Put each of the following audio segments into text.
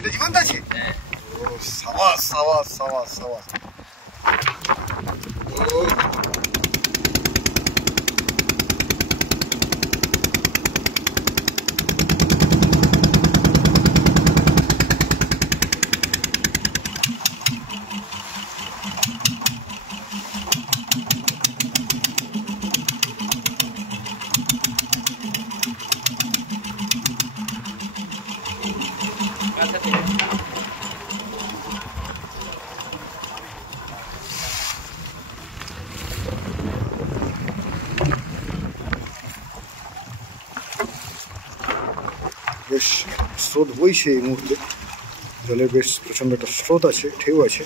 এটা জীবন্ত আছে? ও সাবাস সাবাস সাবাস সাবাস। ও বেশ স্রোত বইছে এই মুহূর্তে, জলের বেশ প্রচণ্ড একটা স্রোত আছে, ঢেউ আছে,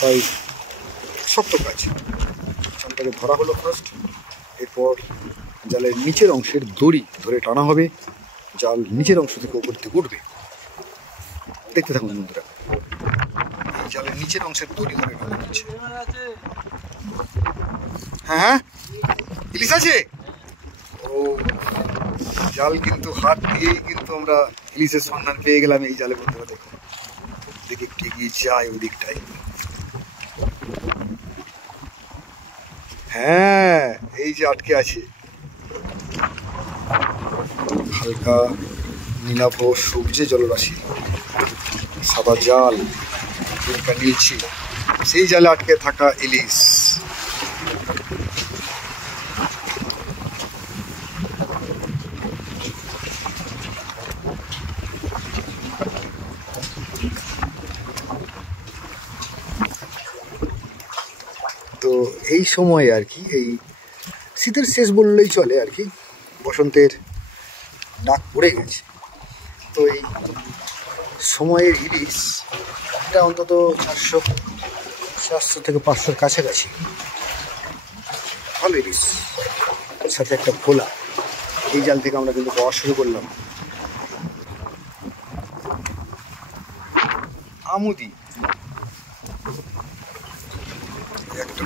তাই শক্ত কাজ। চালটাকে ধরা হলো ফার্স্ট, এরপর জালের নিচের অংশের দড়ি ধরে টানা হবে, জাল নিচের অংশ থেকে উপর দিকে উঠবে। দেখতে থাকুন বন্ধুরা, এই জালের নিচের অংশের দড়ি ধরে টানা হচ্ছে। হ্যাঁ ইলিশ আছে? ও জাল কিন্তু হাত দিয়েই কিন্তু আমরা ইলিশের সন্ধান পেয়ে গেলাম এই জালে। বন্ধুরা দেখুন, দেখে একটু এগিয়ে যায় ওই দিকটাই। হ্যাঁ এই যে আটকে আছে, হালকা নীলাভ সবুজে জলরাশি, সাদা জাল নিয়েছি, সেই জালে আটকে থাকা ইলিশ। তো এই সময়ে আর কি, এই শীতের শেষ বললেই চলে আর কি, বসন্তের ডাক পড়ে গেছে। তো এই সময়ের ইলিশ এটা অন্তত 400 থেকে 500-র কাছাকাছি। ভালো ইলিশ, সাথে একটা ভোলা, এই জাল থেকে আমরা কিন্তু পাওয়া শুরু করলাম। আমুদি একটা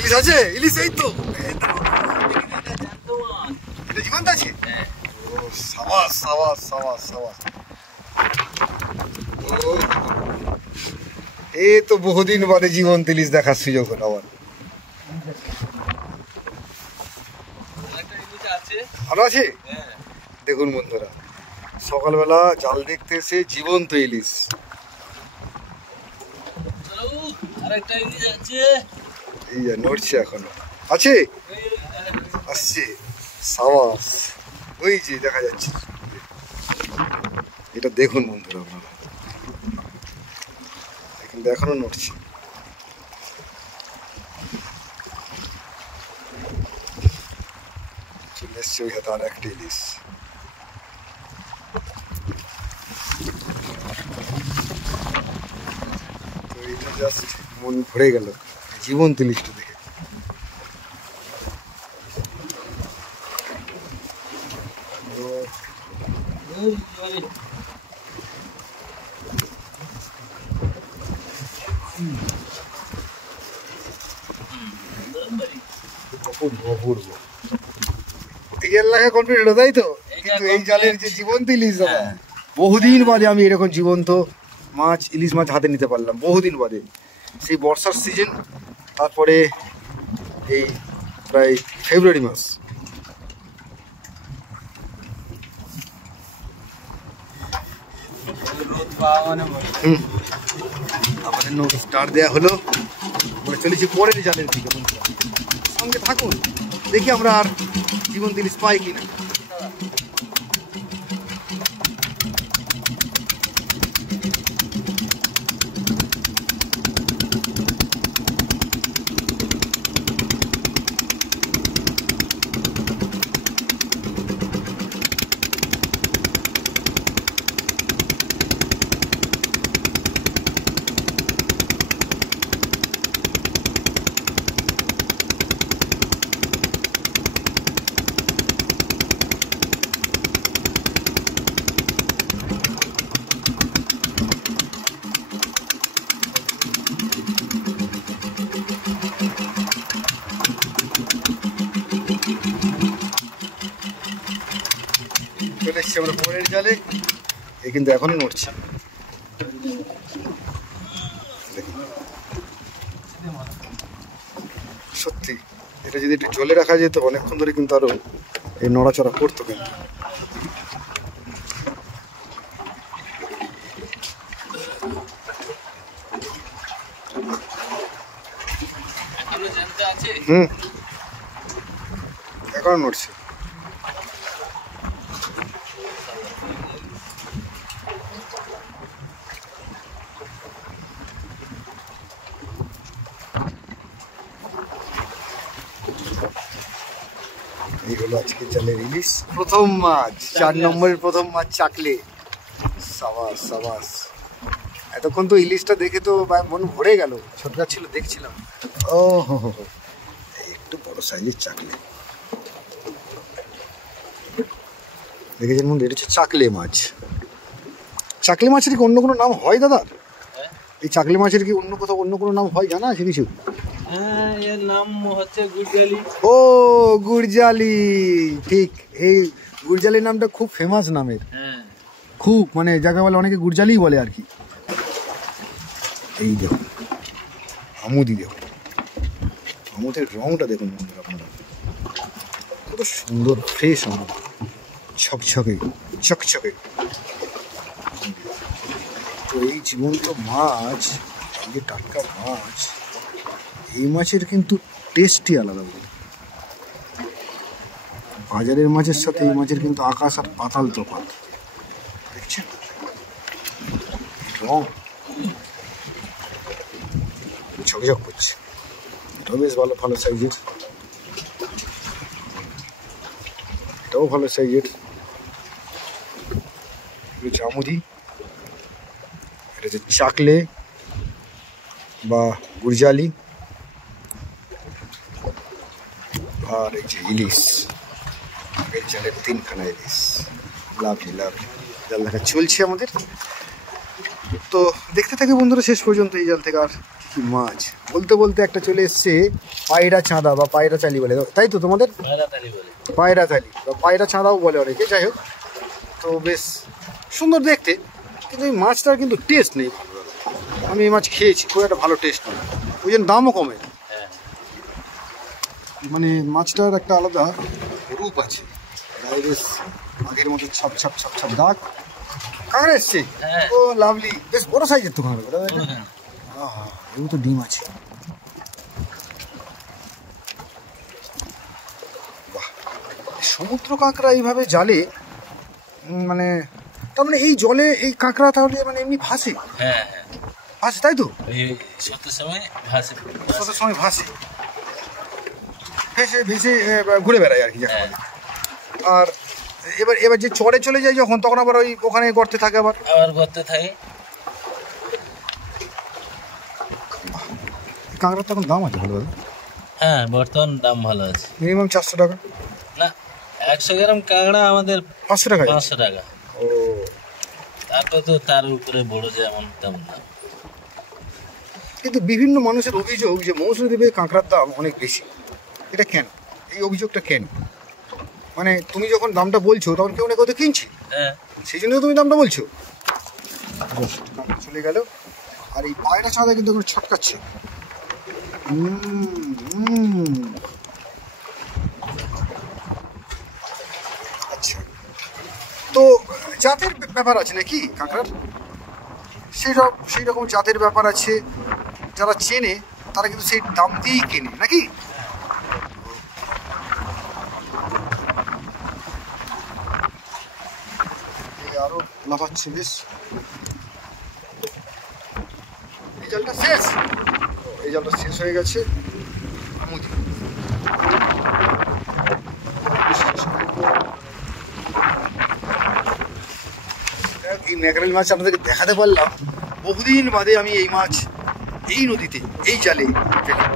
ইলিশ আছে? ইলিশ এই তো, এটা জীবন্ত আছে? ও সাবাস সাবাস সাবাস সাবাস। ও এই তো বহুদিন বাদে জীবন্ত ইলিশ দেখার সুযোগ হলো আবার। আরো আছে? দেখুন বন্ধুরা, সকালবেলা জাল দেখতে এসে জীবন্ত ইলিশ। এই যে নড়ছে এখনো, আছে আসছে, সাবাস, ওই যে দেখা যাচ্ছে। এটা দেখুন বন্ধুরা আপনারা, কিন্তু এখনো নড়ছে। চলে এসছে ওই হাতে আর একটা ইলিশ। তো এটা জাস্ট মন ভরে গেল জীবন্ত ইলিশটা দেখে। অপূর্ব এই এলাকা কমপ্লিট হলো, তাই তো? কিন্তু এই জালের যে জীবন্ত ইলিশ, বহুদিন বাদে আমি এরকম জীবন্ত মাছ, ইলিশ মাছ হাতে নিতে পারলাম, বহুদিন বাদে। সেই বর্ষার সিজন, তারপরে এই প্রায় ফেব্রুয়ারি মাস। আমাদের নৌকা স্টার্ট দেওয়া হলো, চলেছি পরের জালের দিকে। সঙ্গে থাকুন, দেখি আমরা আর জীবন্ত ইলিশ পাই কিনা। চলে এসছি আমরা পরের জালে, এ কিন্তু এখনই নড়ছে। সত্যি এটা যদি একটু জলে রাখা যেত অনেকক্ষণ ধরে কিন্তু আরো এই নড়াচড়া করতো কিন্তু। এখনো নড়ছে। এই হলো আজকে জালের ইলিশ, প্রথম মাছ, 4 নম্বরের প্রথম মাছ চাকলে। সাবাস সাবাস। এতক্ষণ তো ইলিশটা দেখে তো মন ভরে গেল, ছোটটা ছিল দেখছিলাম। ও হো হো, একটু বড় সাইজের চাকলে দেখেছেন বন্ধু, এটা হচ্ছে চাকলে মাছ। চাকলে মাছের কি অন্য কোনো নাম হয় দাদা? এই চাকলে মাছের কি অন্য কোথাও অন্য কোনো নাম হয়, জানা আছে কিছু? এর নাম হচ্ছে গুড়জালি। ও গুড়জালি, ঠিক। এই গুড়জালির নামটা খুব ফেমাস নামের, খুব মানে যাকে বলে অনেকে গুড়জালি বলে আর কি। এই দেখুন আমুদি, দেখুন আমুদের রংটা দেখুন বন্ধুরা আপনারা, কত সুন্দর ফ্রেশ আমুদ, ছকছকে চকচকে। তো এই জীবন্ত মাছ, এই যে টাটকা মাছ, এই মাছের কিন্তু টেস্টই আলাদা। বাজারের মাছের সাথে এই মাছের কিন্তু আকাশ আর পাতাল তফাৎ, দেখছেন রং ঝকঝক করছে। এটাও বেশ ভালো ভালো সাইজের, এটাও ভালো সাইজের। জামুদি, এটা হচ্ছে চাকলে বা গুড়জালি, আর এই যে ইলিশ, এই জালের 3খানা ইলিশ। লাভলি লাভলি, জাল দেখা চলছে আমাদের। তো দেখতে থাকি বন্ধুরা শেষ পর্যন্ত এই জাল থেকে আর কি মাছ। বলতে বলতে একটা চলে এসছে পায়রা চাঁদা বা পায়রা চালি বলে, তাই তো তোমাদের? পায়রা চালি বা পায়রা চাঁদাও বলে অনেকে, যাই হোক। তো বেশ সুন্দর দেখতে, কিন্তু এই মাছটার কিন্তু টেস্ট নেই। আমি এই মাছ খেয়েছি, খুব একটা ভালো টেস্ট নেই, ওই জন্য দামও কমে। মানে মাছটার একটা আলাদা রূপ আছে, গায়ে বেশ আগের মতো ছাপ ছাপ ছাপ ছাপ দাগ। কাঁকড়া এসছে, ও লাভলি, বেশ বড় সাইজের তো কাঁকড়া। এগুলো তো ডিম আছে। বাহ, সমুদ্র কাঁকড়া এইভাবে জালে, মানে তার মানে এই জলে এই কাঁকড়া তাহলে মানে এমনি ভাসে? ভাসে, তাই তো? সময় ভাসে, ভেসে ভেসে ঘুরে বেড়ায় আর কি। আর এবার এবার যে চরে চলে যায় যখন, তখন আবার ওই ওখানে গর্তে থাকে, আবার গর্তে থাকে। কাঁকড়ার তখন দাম আছে ভালো? হ্যাঁ, বর্তমান দাম ভালো আছে, মিনিমাম 400 টাকা। না, 100 গ্রাম কাঁকড়া আমাদের 500 টাকা। 500 টাকা। ও, তারপর তো তার উপরে বড় যেমন তেমন দাম। কিন্তু বিভিন্ন মানুষের অভিযোগ যে মৌসুমী দ্বীপে কাঁকড়ার দাম অনেক বেশি। এটা কেন? এই অভিযোগটা কেন? মানে তুমি যখন দামটা বলছো তখন কেউ না কেউ তো কিনছে, সেই জন্য তুমি দামটা বলছো। চলে গেল। আর এই পায়রা চাঁদা কিন্তু এখন ছটকাচ্ছে। আচ্ছা, তো জাতের ব্যাপার আছে নাকি কাঁকড়ার? সেই রকম জাতের ব্যাপার আছে, যারা চেনে তারা কিন্তু সেই দাম দিয়েই কেনে নাকি? আরো লাফাচ্ছে বেশ। এই জালটা শেষ, এই জালটা শেষ হয়ে গেছে। এই ম্যাকরেল মাছ আপনাদেরকে দেখাতে পারলাম, বহুদিন বাদে আমি এই মাছ এই নদীতে এই জালে পেলাম।